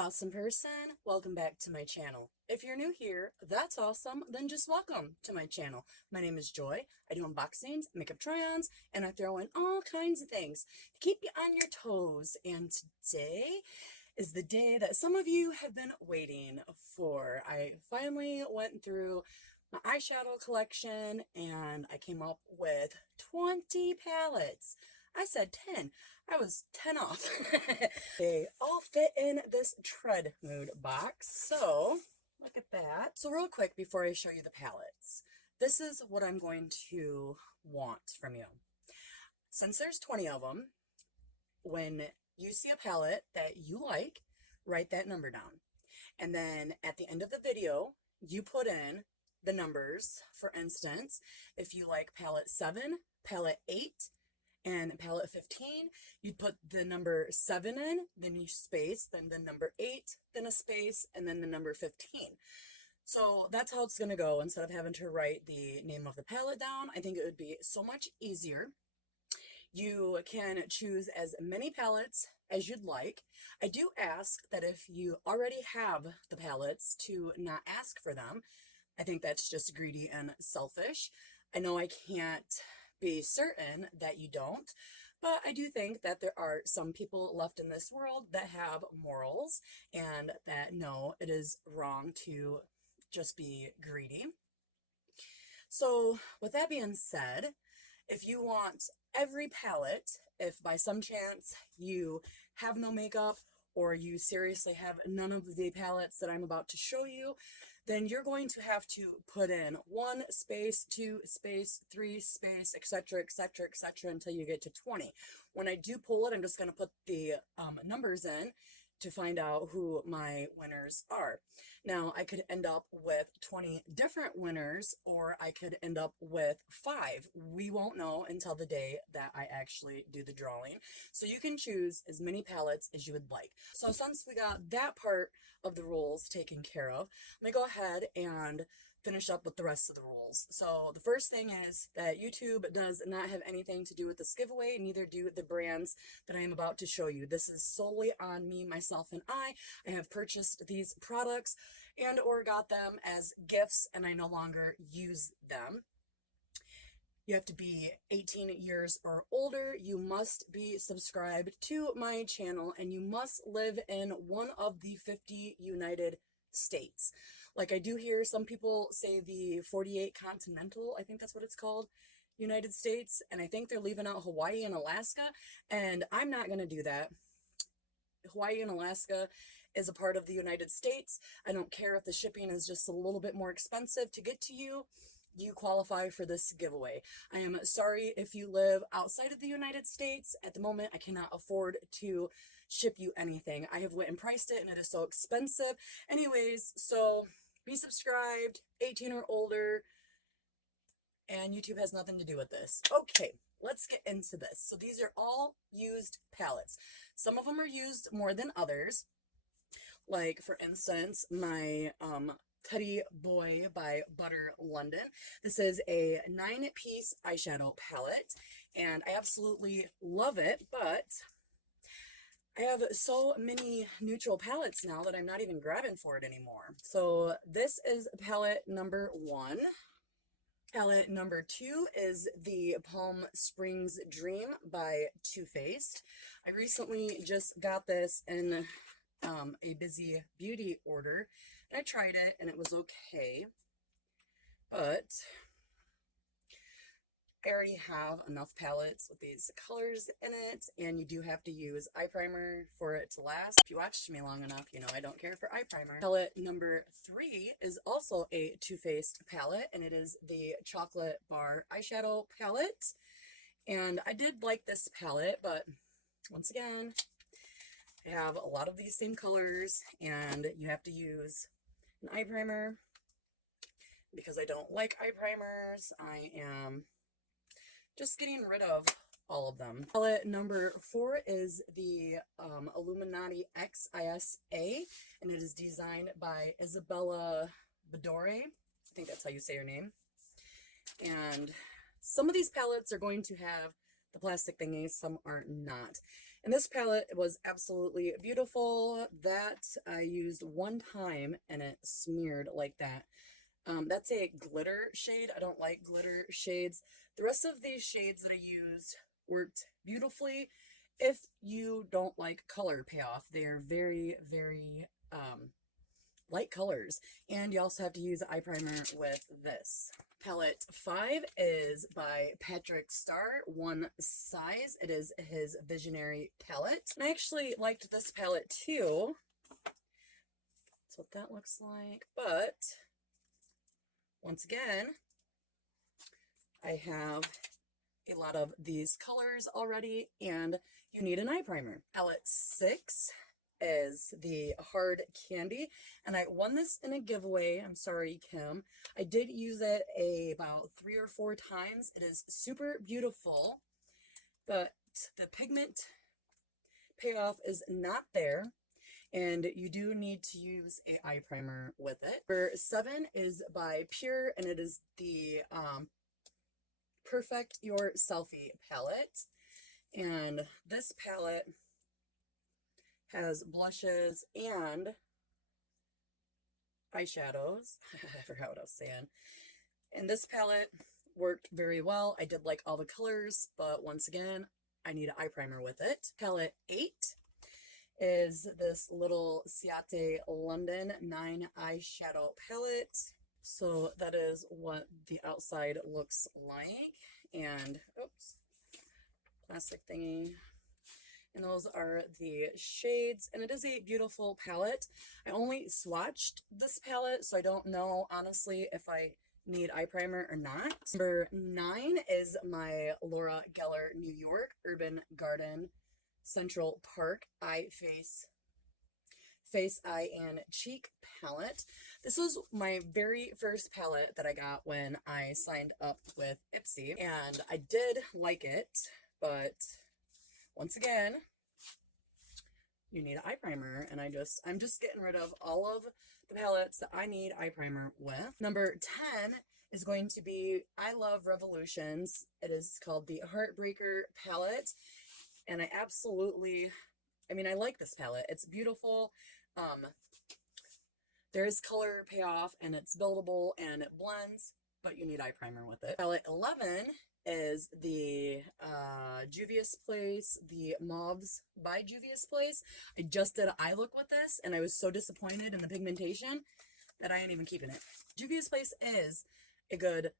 awesome person. Welcome back to my channel. If you're new here, that's awesome. Then just welcome to my channel. My name is Joy. I do unboxings, makeup try-ons, and I throw in all kinds of things to keep you on your toes. And today is the day that some of you have been waiting for. I finally went through my eyeshadow collection and I came up with 20 palettes. I said 10. I was 10 off. They all fit in this tread mood box. So look at that. So real quick before I show you the palettes, this is what I'm going to want from you. Since there's 20 of them, when you see a palette that you like, write that number down. And then at the end of the video, you put in the numbers. For instance, if you like palette 7, palette 8, and palette 15, you'd put the number 7 in, then you space, then the number 8, then a space, and then the number 15. So that's how it's going to go. Instead of having to write the name of the palette down, I think it would be so much easier. You can choose as many palettes as you'd like. I do ask that if you already have the palettes to not ask for them. I think that's just greedy and selfish. I know I can't be certain that you don't, but I do think that there are some people left in this world that have morals and that know it is wrong to just be greedy. So with that being said, if you want every palette, if by some chance you have no makeup or you seriously have none of the palettes that I'm about to show you, then you're going to have to put in 1 space, 2 space, 3 space, etc., etc., etc., until you get to 20. When I do pull it, I'm just going to put the numbers in to find out who my winners are. Now, I could end up with 20 different winners, or I could end up with 5. We won't know until the day that I actually do the drawing. So you can choose as many palettes as you would like. So since we got that part of the rules taken care of, let me go ahead and finish up with the rest of the rules. So the first thing is that YouTube does not have anything to do with this giveaway, neither do the brands that I am about to show you. This is solely on me, myself, and I. I have purchased these products and or got them as gifts, and I no longer use them. You have to be 18 years or older. You must be subscribed to my channel, and you must live in one of the 50 United States. Like I do hear some people say the 48 continental, I think that's what it's called, United States, and I think they're leaving out Hawaii and Alaska, and I'm not going to do that. Hawaii and Alaska is a part of the United States. I don't care if the shipping is just a little bit more expensive to get to you. You qualify for this giveaway. I am sorry if you live outside of the United States. At the moment, I cannot afford to ship you anything. I have went and priced it and it is so expensive. Anyways, so be subscribed, 18 or older, and YouTube has nothing to do with this. Okay, let's get into this. So these are all used palettes. Some of them are used more than others. Like for instance, my Teddy Boy by Butter London. This is a 9-piece eyeshadow palette, and I absolutely love it, but I have so many neutral palettes now that I'm not even grabbing for it anymore. So this is palette number 1. Palette number 2 is the Palm Springs Dream by Too Faced. I recently just got this in a Busy Beauty order, and I tried it and it was okay, but I already have enough palettes with these colors in it, and you do have to use eye primer for it to last. If you watched me long enough, you know I don't care for eye primer. Palette number 3 is also a Too Faced palette, and it is the Chocolate Bar eyeshadow palette. And I did like this palette, but once again, I have a lot of these same colors, and you have to use an eye primer. Because I don't like eye primers, I am just getting rid of all of them. Palette number 4 is the Illuminati XISA, and it is designed by Isabella Badore. I think that's how you say her name. And some of these palettes are going to have the plastic thingies, some are not. And this palette was absolutely beautiful. That I used one time and it smeared like that. That's a glitter shade. I don't like glitter shades. The rest of these shades that I used worked beautifully if you don't like color payoff. They are very, very light colors. And you also have to use an eye primer with this. Palette 5 is by Patrick Starr, One Size. It is his Visionary palette. And I actually liked this palette too. That's what that looks like. But once again, I have a lot of these colors already, and you need an eye primer. Palette 6 is the Hard Candy, and I won this in a giveaway. I'm sorry, Kim. I did use it about 3 or 4 times. It is super beautiful, but the pigment payoff is not there, and you do need to use a eye primer with it. Number 7 is by Pure, and it is the Perfect Your Selfie palette. And this palette has blushes and eyeshadows. I forgot what I was saying. And this palette worked very well. I did like all the colors, but once again, I need an eye primer with it. Palette 8 is this little Ciate London 9 eyeshadow palette. So that is what the outside looks like. And, oops, plastic thingy. And those are the shades, and it is a beautiful palette. I only swatched this palette, so I don't know, honestly, if I need eye primer or not. Number 9 is my Laura Geller New York Urban Garden Central Park Face, Eye, and Cheek palette. This was my very first palette that I got when I signed up with Ipsy, and I did like it, but once again, you need an eye primer, and I'm just getting rid of all of the palettes that I need eye primer with. Number 10 is going to be I Love Revolutions. It is called the Heartbreaker palette, and I like this palette. It's beautiful. There is color payoff, and it's buildable, and it blends, but you need eye primer with it. Palette 11 is the Juvia's Place, the Mauves by Juvia's Place. I just did an eye look with this, and I was so disappointed in the pigmentation that I ain't even keeping it. Juvia's Place is a good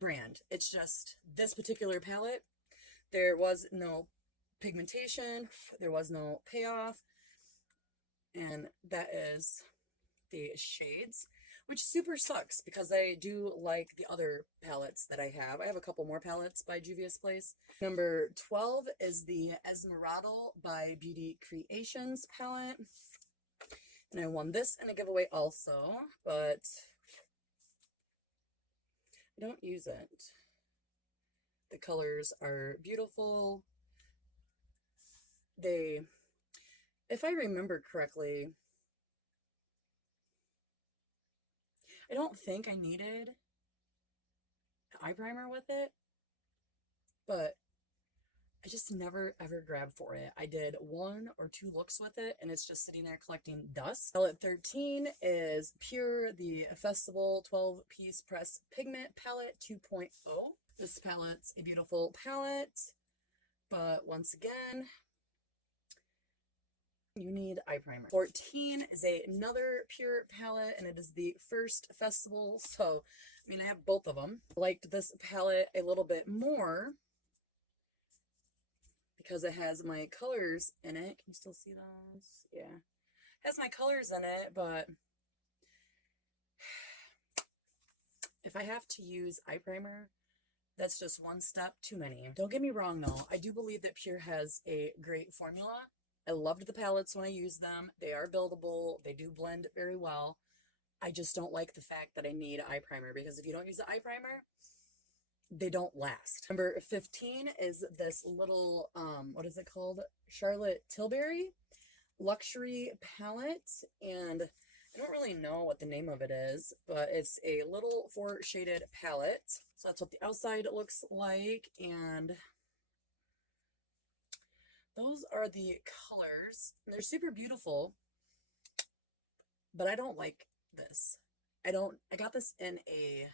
brand. It's just this particular palette, there was no pigmentation, there was no payoff, and that is the shades, which super sucks because I do like the other palettes that I have. I have a couple more palettes by Juvia's Place. Number 12 is the Esmeralda by Beauty Creations palette. And I won this in a giveaway also, but I don't use it. The colors are beautiful. If I remember correctly, I don't think I needed an eye primer with it, but I just never ever grabbed for it. I did 1 or 2 looks with it, and it's just sitting there collecting dust. Palette 13 is Pure, the Festival 12-piece Press Pigment Palette 2.0. This palette's a beautiful palette, but once again, you need eye primer. 14 is another Pure palette, and it is the First Festival. So, I have both of them. I liked this palette a little bit more because it has my colors in it. Can you still see those? Yeah. It has my colors in it, but if I have to use eye primer, that's just one step too many. Don't get me wrong, though. I do believe that Pure has a great formula. I loved the palettes when I used them. They are buildable. They do blend very well. I just don't like the fact that I need eye primer, because if you don't use the eye primer, they don't last. Number 15 is this little, what is it called? Charlotte Tilbury luxury palette, and I don't really know what the name of it is, but it's a little 4 shaded palette. So that's what the outside looks like, and those are the colors. They're super beautiful, but I don't like this. I got this in a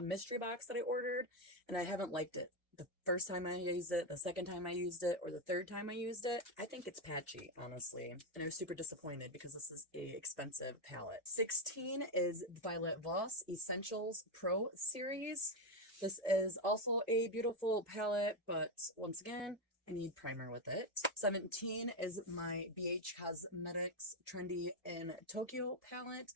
mystery box that I ordered, and I haven't liked it. The first time I used it, the second time I used it, or the third time I used it, I think it's patchy, honestly. And I was super disappointed because this is a expensive palette. 16 is Violet Voss Essentials Pro Series. This is also a beautiful palette, but once again, I need primer with it. 17 is my BH Cosmetics Trendy in Tokyo palette.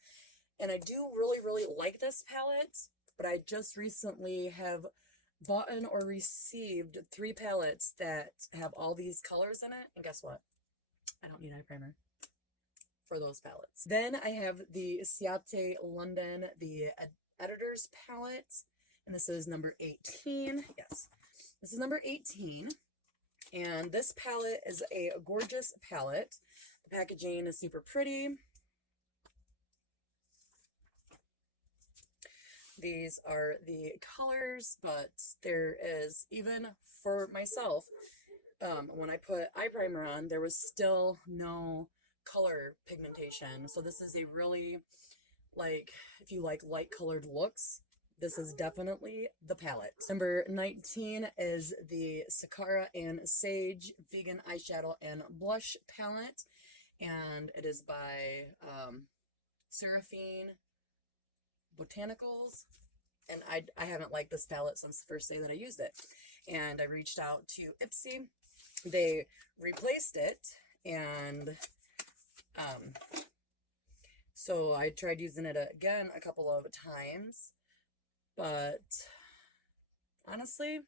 And I do really, really like this palette, but I just recently have bought or received 3 palettes that have all these colors in it. And guess what? I don't need eye primer for those palettes. Then I have the Ciate London, the Editor's palette. And this is number 18. Yes, this is number 18. And this palette is a gorgeous palette. The packaging is super pretty. These are the colors, but there is, even for myself, when I put eye primer on, there was still no color pigmentation. So this is a really, like, if you like light colored looks, this is definitely the palette. Number 19 is the Sakura and Sage Vegan Eyeshadow and Blush Palette. And it is by Seraphine Botanicals, and I haven't liked this palette since the first day that I used it. And I reached out to Ipsy. They replaced it, and so I tried using it again a couple of times, but honestly,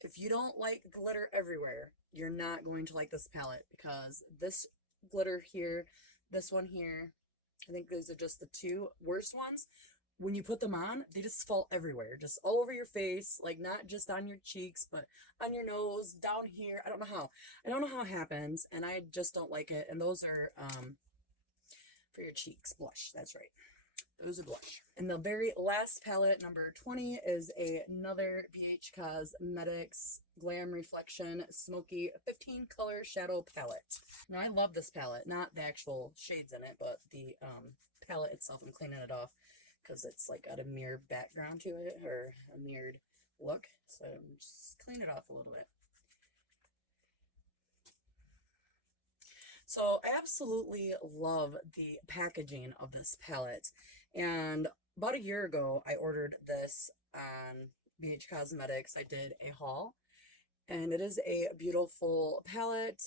if you don't like glitter everywhere, you're not going to like this palette, because this glitter here, this one here, I think those are just the 2 worst ones. When you put them on, they just fall everywhere, just all over your face, like not just on your cheeks, but on your nose, down here. I don't know how it happens, and I just don't like it. And those are for your cheeks, blush. That's right. Those are blush. And the very last palette, number 20, is another BH Cosmetics Glam Reflection Smoky 15 color shadow palette. Now, I love this palette, not the actual shades in it, but the palette itself. I'm cleaning it off because it's like got a mirror background to it, or a mirrored look. So I'm just clean it off a little bit. So I absolutely love the packaging of this palette. And about a year ago, I ordered this on BH Cosmetics. I did a haul, and it is a beautiful palette,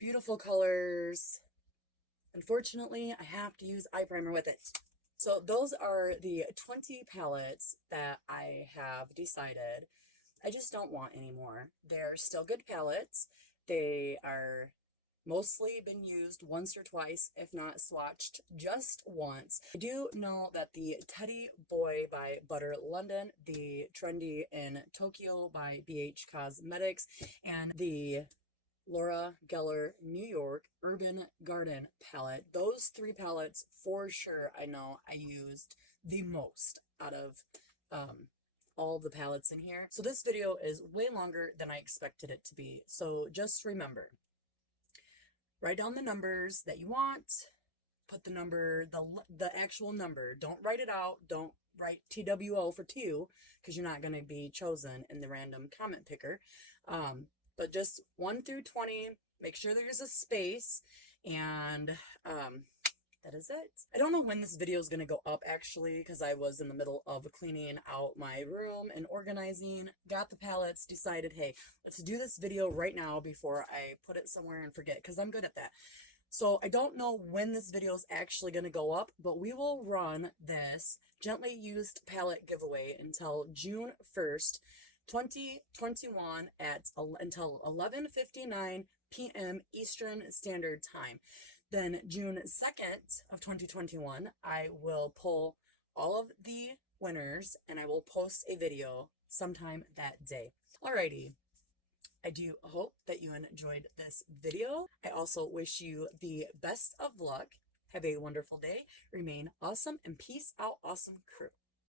beautiful colors. Unfortunately, I have to use eye primer with it. So those are the 20 palettes that I have decided I just don't want anymore. They're still good palettes. They are mostly been used once or twice, if not swatched just once. I do know that the Teddy Boy by Butter London, the Trendy in Tokyo by BH Cosmetics, and the Laura Geller New York Urban Garden palette, those 3 palettes for sure I know I used the most out of all the palettes in here. So this video is way longer than I expected it to be. So just remember, write down the numbers that you want, put the number, the actual number. Don't write it out. Don't write TWO for 2, because you're not going to be chosen in the random comment picker. But just 1 through 20, make sure there's a space, and that is it. I don't know when this video is going to go up, actually, because I was in the middle of cleaning out my room and organizing, got the palettes, decided, hey, let's do this video right now before I put it somewhere and forget, because I'm good at that. So I don't know when this video is actually going to go up, but we will run this gently used palette giveaway until June 1st, 2021 until 11:59 p.m. Eastern Standard Time. Then June 2nd of 2021, I will pull all of the winners, and I will post a video sometime that day. Alrighty. I do hope that you enjoyed this video. I also wish you the best of luck. Have a wonderful day. Remain awesome, and peace out, awesome crew.